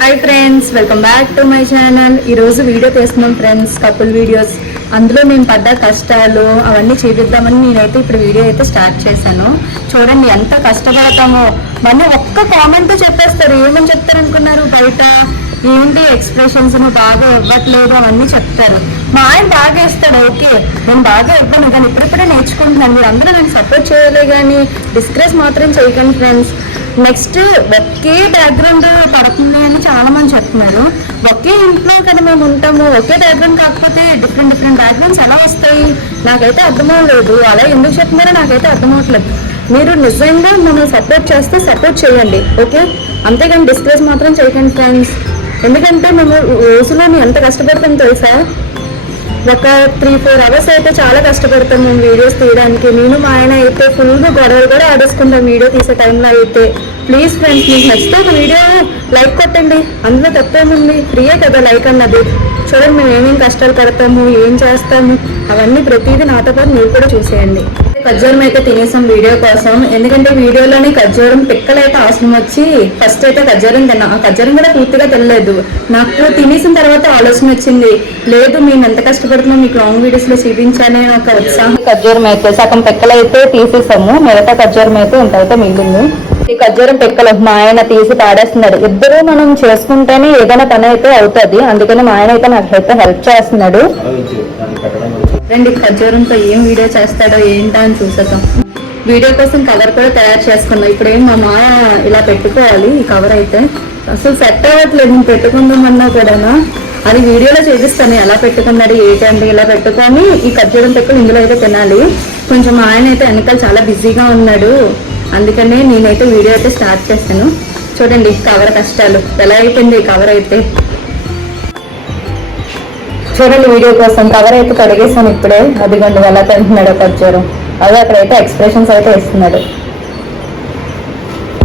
Hi friends, welcome back to my channel. ఈరోజు video చేస్తున్నాం friends, couple videos. అందులో మేము పడ్డ కష్టాలు అవన్నీ చూపిద్దామని నేనైతే ఇప్పుడు వీడియో అయితే స్టార్ట్ చేశాను. చూడండి ఎంత కష్టపడతామో. మళ్ళీ ఒక్క కామెంట్ చెప్పేస్తారు. ఏమని చెప్తారు అనుకున్నారు? బయట ఏంటి ఎక్స్ప్రెషన్స్ బాగా ఇవ్వట్లేదు అవన్నీ చెప్తారు. మా ఆయన బాగా ఇస్తాడు, ఓకే, నేను బాగా ఇవ్వను, కానీ ఇప్పుడిప్పుడే నేర్చుకుంటున్నాను. మీరు అందరూ నాకు సపోర్ట్ చేయలే, కానీ డిస్కరేజ్ మాత్రం చేయకండి ఫ్రెండ్స్. నెక్స్ట్ ఒకే బ్యాక్గ్రౌండ్ పడుతుంది అని చాలా మంది చెప్తున్నారు. ఒకే ఇంట్లో కదా మేము ఉంటాము, ఒకే బ్యాక్గ్రౌండ్ కాకపోతే డిఫరెంట్ బ్యాక్గ్రౌండ్స్ ఎలా వస్తాయి? నాకైతే అర్థమవలేదు. అలా ఎందుకు చెప్తున్నారో నాకైతే అర్థమవట్లేదు. మీరు నిజంగా మమ్మల్ని సపోర్ట్ చేస్తే సపోర్ట్ చేయండి, ఓకే, అంతేగాని డిస్కరేజ్ మాత్రం చేయకండి ఫ్రెండ్స్. ఎందుకంటే మేము రోజులో ఎంత కష్టపడతాం తెలుసా? ఒక 3-4 అవర్స్ అయితే చాలా కష్టపడతాం మేము వీడియోస్ తీయడానికి. నేను మా ఆయన అయితే ఫుల్గా గొడవలు కూడా ఆడేసుకుంటాం వీడియో తీసే టైంలో అయితే. ప్లీజ్ ఫ్రెండ్స్, మీకు నచ్చితే ఒక వీడియో లైక్ కొట్టండి, అందులో తప్పేముంది, ఫ్రీయే కదా లైక్ అన్నది. చూడండి మేము ఏమేమి కష్టాలు పడతాము, ఏం చేస్తాము, అవన్నీ ప్రతిదీ నాతో పాటు మీరు కూడా చూసేయండి. ఖర్జూరం అయితే తినేసాం వీడియో కోసం. ఎందుకంటే వీడియోలోని ఖర్జూరం పిక్కలు అయితే అవసరం వచ్చి ఫస్ట్ అయితే ఖర్జూరం తిన్నా. ఆ ఖర్జూరం కూడా పూర్తిగా తినలేదు. నాకు తినేసిన తర్వాత ఆలోచన వచ్చింది, లేదు మేము ఎంత కష్టపడుతున్నాం మీకు లాంగ్ వీడియోస్ లో చూపించానే ఒక ఉత్సాహం. ఖర్జూరం అయితే సగం పిక్కలు అయితే తీసేసాము, మిగతా ఖర్జూరం అయితే ఇంతైతే మిగిలింది. ఈ ఖర్జూరం పిక్కలు మా ఆయన తీసి పాడేస్తున్నాడు. ఇద్దరు మనం చేసుకుంటేనే ఏదైనా పని అయితే అవుతుంది, అందుకని మా ఆయన అయితే నాకైతే హెల్ప్ చేస్తున్నాడు. రండి ఖర్జూరంతో ఏం వీడియో చేస్తాడో ఏంటో అని చూసేద్దాం. వీడియో కోసం కవర్ కూడా తయారు చేసుకున్నాం. ఇప్పుడు ఏం మా మాయ ఇలా పెట్టుకోవాలి. ఈ కవర్ అయితే అసలు సెట్ అవ్వట్లేదు, నేను పెట్టుకుందామన్నా కూడా. అది వీడియోలో చూపిస్తాను ఎలా పెట్టుకున్నాడు ఏంటంటే. ఇలా పెట్టుకొని ఈ ఖర్జూరం పిక్కలు ఇందులో అయితే తినాలి. కొంచెం మా ఆయన అయితే వెనకాల చాలా బిజీగా ఉన్నాడు, అందుకనే నేనైతే వీడియో అయితే స్టార్ట్ చేస్తాను. చూడండి కవర్ కష్టాలు ఎలా అయిపోయింది ఈ కవర్ అయితే. చూడండి వీడియో కోసం కవర్ అయితే కడిగేసాను ఇప్పుడే. అదిగండి ఎలా తింటున్నాడు ఖర్జూరం. అదే అక్కడైతే ఎక్స్ప్రెషన్స్ అయితే ఇస్తున్నాడు.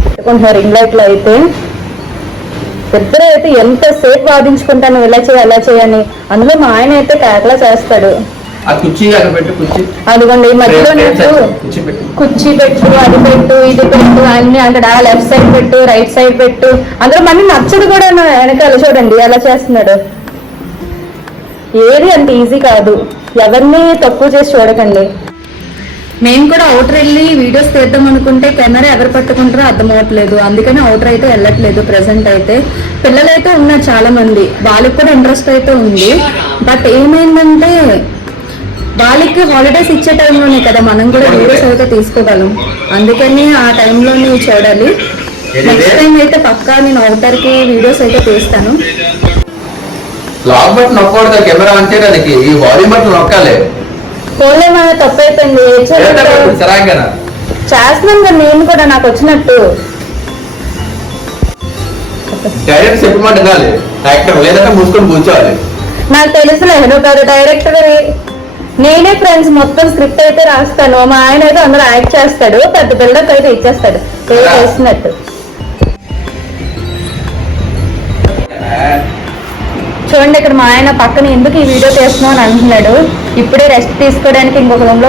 పెట్టుకుంటున్నారు రింగ్ లైట్ లో అయితే. ఇద్దరు అయితే ఎంతసేపు వాదించుకుంటాను ఇలా చేయి అలా చేయని. అందులో మా ఆయన అయితే కేకలా చేస్తాడు. అదిగోండి మధ్యలో నాకు కుర్చీ పెట్టు, అది పెట్టు, ఇది పెట్టు అన్ని అక్కడ లెఫ్ట్ సైడ్ పెట్టు, రైట్ సైడ్ పెట్టు. అందులో మళ్ళీ నచ్చడు కూడా వెనకాల. చూడండి ఎలా చేస్తున్నాడు. ఏది అంత ఈజీ కాదు, ఎవరిని తక్కువ చేసి చూడకండి. మేము కూడా అవుటర్ వెళ్ళి వీడియోస్ తీద్దాం అనుకుంటే కెమెరా ఎవరు పట్టుకుంటారో అర్థం అవ్వట్లేదు, అందుకని అవుటర్ అయితే వెళ్ళట్లేదు. ప్రెసెంట్ అయితే పిల్లలైతే ఉన్నారు చాలా మంది, వాళ్ళకి కూడా ఇంట్రెస్ట్ అయితే ఉంది. బట్ ఏమైందంటే వాళ్ళకి హాలిడేస్ ఇచ్చే టైంలోనే కదా మనం కూడా వీడియోస్ అయితే తీసుకోగలం, అందుకని ఆ టైంలోనే చూడాలి. నెక్స్ట్ టైం అయితే పక్కా నేను అవుటర్కి వీడియోస్ అయితే తీస్తాను. లాక్ బటన్ నొక్కకూడదు, కెమెరా అంటే దానికి ఈ వాల్యూమ్ బటన్ నొక్కాలి. ఫోన్లో మన తప్పు అయిపోయింది, చేస్తున్నాను కదా నేను కూడా నాకు వచ్చినట్టు. డైరెక్ట్ చెప్పమంటే కాదు, యాక్టర్ లేదంటే మూసుకొని కూర్చోవాలి. నాకు తెలుసులేదు కాదు డైరెక్టర్ నేనే ఫ్రెండ్స్. మొత్తం స్క్రిప్ట్ అయితే రాస్తాను, మా ఆయన అయితే అందరూ యాక్ట్ చేస్తాడు, పెద్ద బిల్డప్ అయితే ఇచ్చేస్తాడు చేసినట్టు. చూడండి ఇక్కడ మా ఆయన పక్కన ఎందుకు ఈ వీడియో చేస్తున్నావు అని అంటున్నాడు. ఇప్పుడే రెస్ట్ తీసుకోవడానికి ఇంకొక రూమ్ లో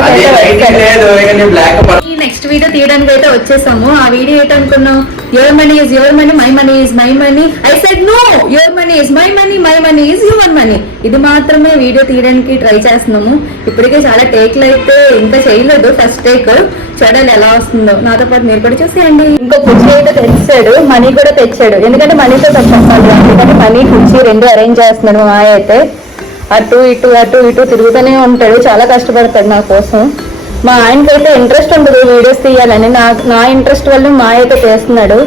నెక్స్ట్ వీడియో తీయడానికి అయితే వచ్చేసాము. ఆ వీడియో ఏంటనుకున్నాం, your money is your money, my money is my money. I said no, your money is my money, my money is your money. ఇది మాత్రమే వీడియో తీయడానికి ట్రై చేస్తున్నాము. ఇప్పటికే చాలా టేక్లు అయితే ఇంకా చేయలేదు, ఫస్ట్ టేక్. చూడాలి ఎలా వస్తుందో. నాతో పాటు మీరు కూడా చూసేయండి. ఇంకో కుర్చీ అయితే తెచ్చాడు, మనీ కూడా తెచ్చాడు. ఎందుకంటే మనీతో చెప్పాలి, అందుకని మనీ కుర్చీ రెండు అరేంజ్ చేస్తున్నాడు. మా అయితే అటు ఇటు తిరుగుతూనే ఉంటాడు, చాలా కష్టపడతాడు నా కోసం. మా ఆయనకైతే ఇంట్రెస్ట్ ఉండదు వీడియోస్ తీయాలని, నా ఇంట్రెస్ట్ వల్ల మా అయితే చేస్తున్నాడు.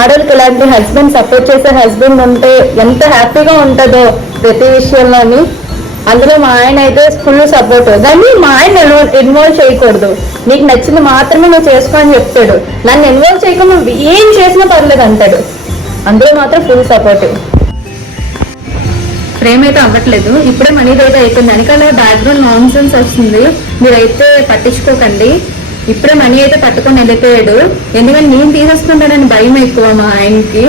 ఆడవాళ్ళకి ఇలాంటి హస్బెండ్, సపోర్ట్ చేసే హస్బెండ్ ఉంటే ఎంత హ్యాపీగా ఉంటుందో ప్రతి విషయంలోని. అందులో మా ఆయన అయితే ఫుల్ సపోర్ట్. కానీ మా ఆయన ఇన్వాల్వ్ చేయకూడదు, నీకు నచ్చింది మాత్రమే నువ్వు చేసుకో అని చెప్తాడు. నన్ను ఇన్వాల్వ్ చేయకుండా ఏం చేసినా పర్లేదు అంటాడు. అందులో మాత్రం ఫుల్ సపోర్ట్. ఫ్రేమ్ అయితే అవ్వట్లేదు, ఇప్పుడే మనీది అయితే అయిపోయింది. వెనకాల బ్యాక్గ్రౌండ్ నాన్ సెన్స్ వస్తుంది, మీరైతే పట్టించుకోకండి. ఇప్పుడే మనీ అయితే పట్టుకొని వెళ్ళిపోయాడు. ఎందుకంటే నేను తీసేసుకుంటానని భయం ఎక్కువ మా ఆయనకి.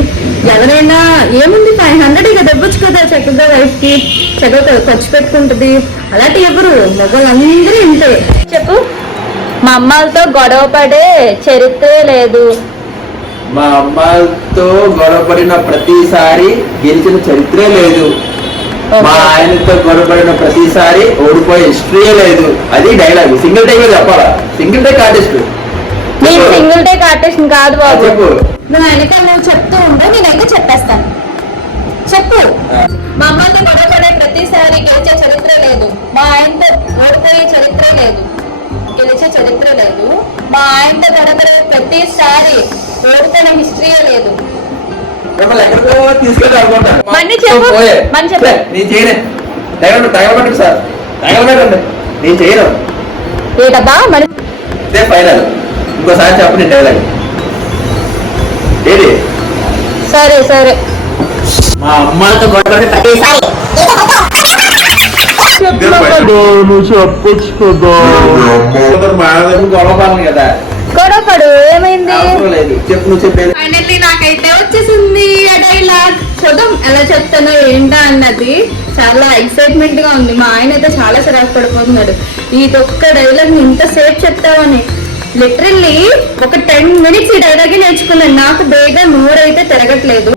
ఎవరైనా ఏముంది 500 ఇక దెబ్బొచ్చు కదా, చక్కగా వైఫ్ కి చక్కగా ఖర్చు పెట్టుకుంటుంది. అలాంటి ఎవరు మగవాళ్ళందరూ ఇంతే. చెప్పు, మా అమ్మాలతో గొడవ పడే చరిత్రే లేదు. మా అమ్మతో గొడవపడిన ప్రతిసారి గెలిచిన చరిత్రే లేదు. మా ఆయనతో గొడవపడిన ప్రతిసారి ఓడిపోయే హిస్టరీ లేదు. అది డైలాగ్. సింగిల్ టేక్ చెప్పాలా? Single take artist. నేను సింగిల్ టేక్ ఆర్టిస్ట్ కాదు బాబు. చెప్పు. నువ్వు వెనక నువ్వు చెప్తూ ఉంటే నేనైతే చెప్పేస్తాను. చెప్పు. మా అమ్మతో గొడవపడే ప్రతిసారి గెలిచే చరిత్ర లేదు. మా ఆయనతో ఓడిపోయే చరిత్ర లేదు. గెలిచే చరిత్ర లేదు. మా ఆయనతో గొడవపడే ప్రతిసారి ఓడిపోయిన హిస్టరీయే లేదు. మిమ్మల్ని ఎక్కడికో తీసుకెళ్ళి అనుకుంటా. మన్ని చెప్పు. మన్ని చెప్పు. నేను చేయను. తగలబెట్టండి సార్. తగలబెట్టండి. నేను చేయను. ఏటబ్బా మరి ఇదే ఫైనల్. ఇంకోసారి చెప్పండి డైలాగ్. ఏది? సరే సరే. మా అమ్మతో గొడవపడే ప్రతిసారి గొడవపడను కదా. గొడవపడు. ఏమైంది? లేదు. చెప్పు. నువ్వు చెప్పేది. ఫైనల్లీ నాకైతే వచ్చేసింది ఆ డైలాగ్. చూద్దాం ఎలా చెప్తానో ఏంటా అన్నది. చాలా ఎక్సైట్మెంట్ గా ఉంది. మా ఆయన అయితే చాలా చిరాకు పడిపోతున్నాడు. ఇది ఒక్క డైలాగ్ ఇంతసేపు చెప్తావని. లిటరల్లీ ఒక 10 minutes ఈ డైలాగే నేర్చుకున్నాను. నాకు బేగా నోరైతే తిరగట్లేదు.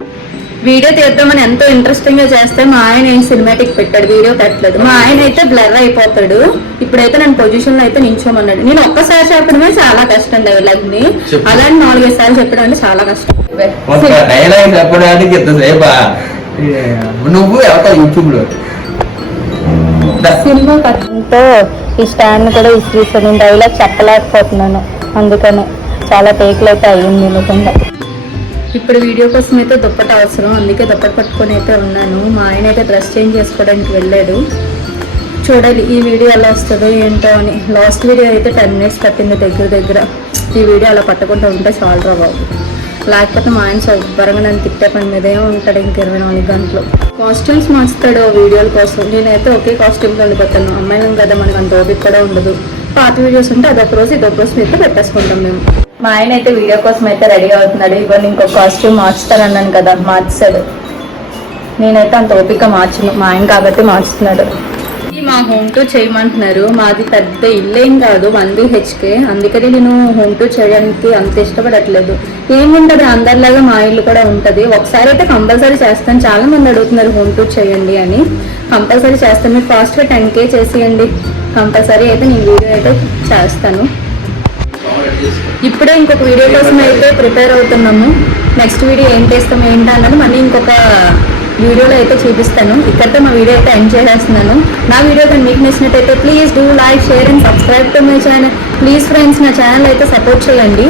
వీడియో తీద్దామని ఎంతో ఇంట్రెస్టింగ్ గా చేస్తే మా ఆయన ఏం సినిమాటిక్ పెట్టాడు, వీడియో పెట్టలేదు. మా ఆయన అయితే బ్లర్ అయిపోతాడు. ఇప్పుడైతే నేను పొజిషన్ లో అయితే నించోమన్నాడు. నేను ఒక్కసారి చెప్పడమే చాలా కష్టం డైలాగ్ ని. అలాంటి 4-5 సార్లు చెప్పడం అంటే చాలా కష్టం. డైలాగ్ చెప్పడానికి ఎంతసేపా? నువ్వు ఎవరు యూట్యూబ్ లో సినిమా కష్టంతో ఈ స్టాండ్ కూడా ఇస్త్రీస్తాను. నేను డైలాగ్ చెప్పలేకపోతున్నాను. అందుకని చాలా టేక్లు అయితే అయ్యింది నిజంగా. ఇప్పుడు వీడియో కోసం అయితే దుప్పట అవసరం. అందుకే దుప్పట పట్టుకొని అయితే ఉన్నాను. మా ఆయన అయితే డ్రెస్ చేంజ్ చేసుకోవడానికి వెళ్ళాడు. చూడాలి ఈ వీడియో ఎలా వస్తుందో ఏంటో అని. లాస్ట్ వీడియో అయితే 10 minutes పట్టింది దగ్గర. ఈ వీడియో అలా పట్టుకుంటూ ఉంటే చాలు రా బాబు. లేకపోతే మా ఆయన శుభ్రంగా నన్ను తిట్టే పని మీదే ఉంటాడు ఇంక 24 గంటలు. కాస్ట్యూమ్స్ మార్చుతాడు వీడియోల కోసం. నేనైతే ఒకే కాస్ట్యూమ్కి వెళ్ళిపోతాను. అమ్మాయిలం కదా, మనకు అంత ఓపిక కూడా ఉండదు. పాత వీడియోస్ ఉంటే అదొక రోజు ఇదొక రోజు అయితే పెట్టేసుకుంటాం మేము. మా ఆయన అయితే వీడియో కోసం అయితే రెడీ అవుతున్నాడు. ఇవ్వండి ఇంకొక కాస్ట్యూమ్ మార్చుతానన్నాను కదా, మార్చాడు. నేనైతే అంత ఓపిక మార్చను. మా ఆయన కాబట్టి మార్చుతున్నాడు. మా హోమ్ టూర్ చేయమంటున్నారు. మాది పెద్ద ఇల్లేం కాదు, 1 BHK. అందుకని నేను హోమ్ టూర్ చేయడానికి అంత ఇష్టపడట్లేదు. ఏముంటది, అందరిలాగా మా ఇల్లు కూడా ఉంటది. ఒకసారి అయితే కంపల్సరీ చేస్తాను. చాలా మంది అడుగుతున్నారు హోమ్ టూర్ చేయండి అని. కంపల్సరీ చేస్తాను. మీరు ఫాస్ట్గా 10K చేసేయండి. కంపల్సరీ అయితే నేను వీడియో అయితే చేస్తాను. ఇప్పుడే ఇంకొక వీడియో కోసం అయితే ప్రిపేర్ అవుతున్నాము. నెక్స్ట్ వీడియో ఏం చేస్తాం ఏంటో అన్నది మళ్ళీ ఇంకొక వీడియోలో అయితే చూపిస్తాను. ఇక్కడితో మా వీడియో అయితే ఎండ్ చేసేస్తున్నాను. నా వీడియో కానీ మీకు నచ్చినట్టయితే please do like, share and subscribe to my channel. Please friends, నా ఛానల్ అయితే సపోర్ట్ చేయండి.